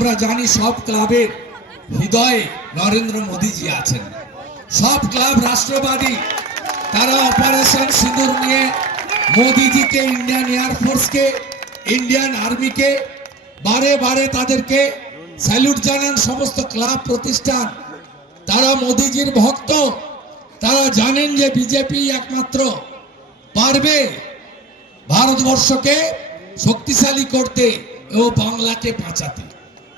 আমরা জানি সব ক্লাবের হৃদয়ে নরেন্দ্র মোদীজি আছেন। সব ক্লাব রাষ্ট্রবাদী, তারা অপারেশন সিঁদুর নিয়ে মোদিজিকে, ইন্ডিয়ান এয়ারফোর্সকে ইন্ডিয়ান আর্মিকে, বারে বারে তাদেরকে স্যালুট জানান সমস্ত ক্লাব প্রতিষ্ঠান। তারা মোদিজির ভক্ত। তারা জানেন যে বিজেপি একমাত্র পারবে ভারতবর্ষকে শক্তিশালী করতে ও বাংলাকে বাঁচাতে।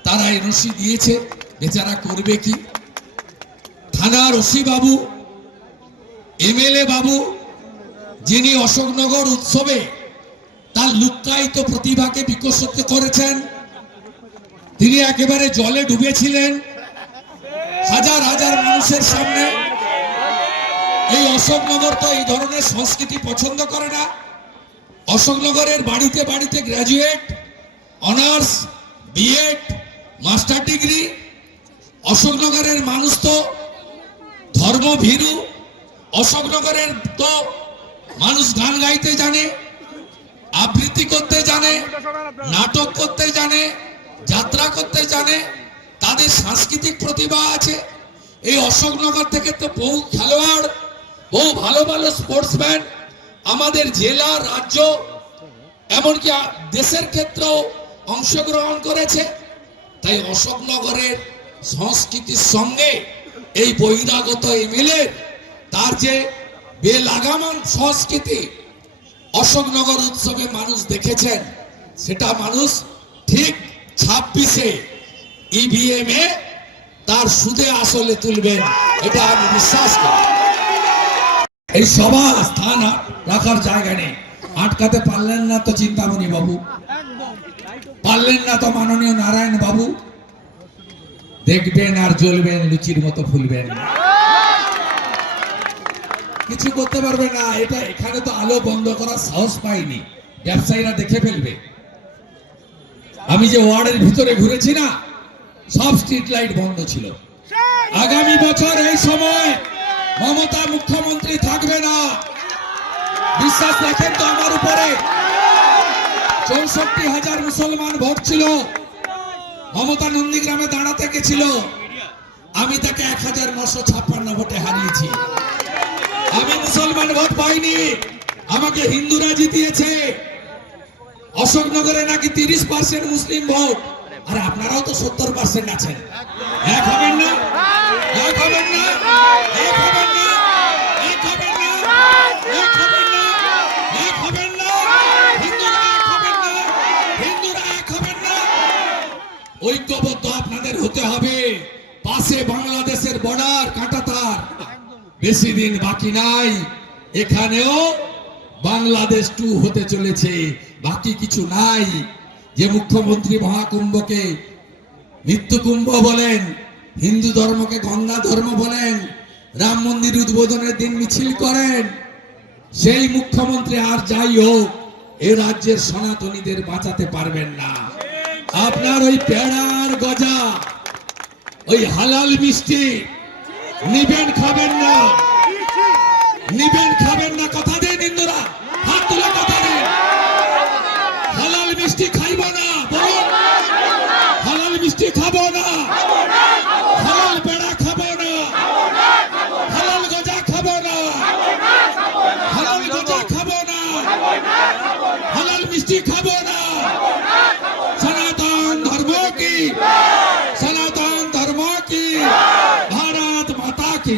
তারা রশি দিয়েছে। বেচারা করবে কি? থানার ওসি বাবু, এমএলএ বাবু, যিনি অশোকনগর উৎসবে তার লুক্কায়িত প্রতিভাকে বিকশিত করেছেন, তিনি একেবারে জলে ডুবেছিলেন। হাজার হাজার মানুষের সামনে এই অশোকনগর তো এই ধরনের সংস্কৃতি পছন্দ করে না। অশোকনগরের বাড়িতে বাড়িতে graduate honours B Ed master degree অশোকনগরের মানুষ তো ধর্মভীরু অশোকনগরের তো মানুষ গান গাইতে জানে, আবৃত্তি করতে জানে, নাটক করতে জানে, যাত্রা করতে জানে, তাদের সাংস্কৃতিক প্রতিভা আছে। এই অশোকনগর থেকে তো বহু খেলোয়াড়, বহু ভালো ভালো স্পোর্টসম্যান আমাদের জেলা, রাজ্য, এমনকি দেশের ক্ষেত্রেও অংশগ্রহণ করেছে। তাই অশোকনগরের সংস্কৃতির সঙ্গে এই বহিরাগত এমএলএ তার যে বেলাগামান সংস্কৃতি অশোকনগর উৎসবে মানুষ দেখেছেন, সেটা মানুষ ঠিক ছাব্বিশে ইভিএম এ তার সুদে আসলে তুলবেন, এটা আমি বিশ্বাস করি। এই সভা স্থান রাখার জায়গা নেই। আটকাতে পারলেন না তো চিন্তামণি বাবু পারলেন না তো মাননীয় নারায়ণ বাবু। দেখবেন আর জ্বলবেন, লুচির মতো ফুলবেন। কিছু করতে পারবে না, এটা এখানে তো আলো বন্ধ করার সাহস পাইনি। ব্যবসায়ীরা দেখে ফেলবে। আমি যে ওয়ার্ডের ভিতরে ঘুরেছি না, সব স্ট্রিট লাইট বন্ধ ছিল। আগামী বছর এই সময় মমতা মুখ্যমন্ত্রী থাকবে না। বিশ্বাস রাখেন তো আমার উপরে। চৌষট্টি হাজার মুসলমান ভোট ছিল। মমতা নন্দীগ্রামে দাঁড়াতে গেছিল। আমি তাকে এক হাজার নশো ছাপ্পান্ন ভোটে হারিয়েছি। আমি মুসলমান ভোট পাইনি। আমাকে হিন্দুরা জিতিয়েছে। অশোকনগরে নাকি তিরিশ পার্সেন্ট মুসলিম ভোট। আর আপনারাও তো সত্তর পার্সেন্ট আছেন হবেন না এক হবেন না এক হবেন না এক হবেন না এক হবেন না এক হবেন না হিন্দুরা এক হবেন না হিন্দুরা এক হবেন না ঐক্যবদ্ধ আপনাদের হতে হবে পাশে বাংলাদেশের বর্ডার কাঁটাতার। বেশি দিন বাকি নাই, এখানেও বাংলাদেশ টু হতে চলেছে, বাকি কিছু নাই। যে মুখ্যমন্ত্রী মহাকুম্ভকে মৃত্যুকুম্ভ বলেন, হিন্দু ধর্মকে গঙ্গা ধর্ম বলেন, রাম মন্দির উদ্বোধনের দিন মিছিল করেন, সেই মুখ্যমন্ত্রী আর যাই হোক, এ রাজ্যের সনাতনীদের বাঁচাতে পারবেন না। আপনার ওই পেড়ার গজা ওই হালাল মিষ্টি নিবেন, খাবেন না। নিবেন, খাবেন না, কথা দেন ইন্দুরা। হাত তুলে কথা দেন। হালাল মিষ্টি খাইব না, বলুন। হালাল মিষ্টি খাব না। হালাল পেড়া খাব না। হালাল গজা খাব না। হালাল গজা খাব না। হালাল মিষ্টি খাব না। সনাতন ধর্ম কি সনাতন ধর্ম কি ভারত মাতা কি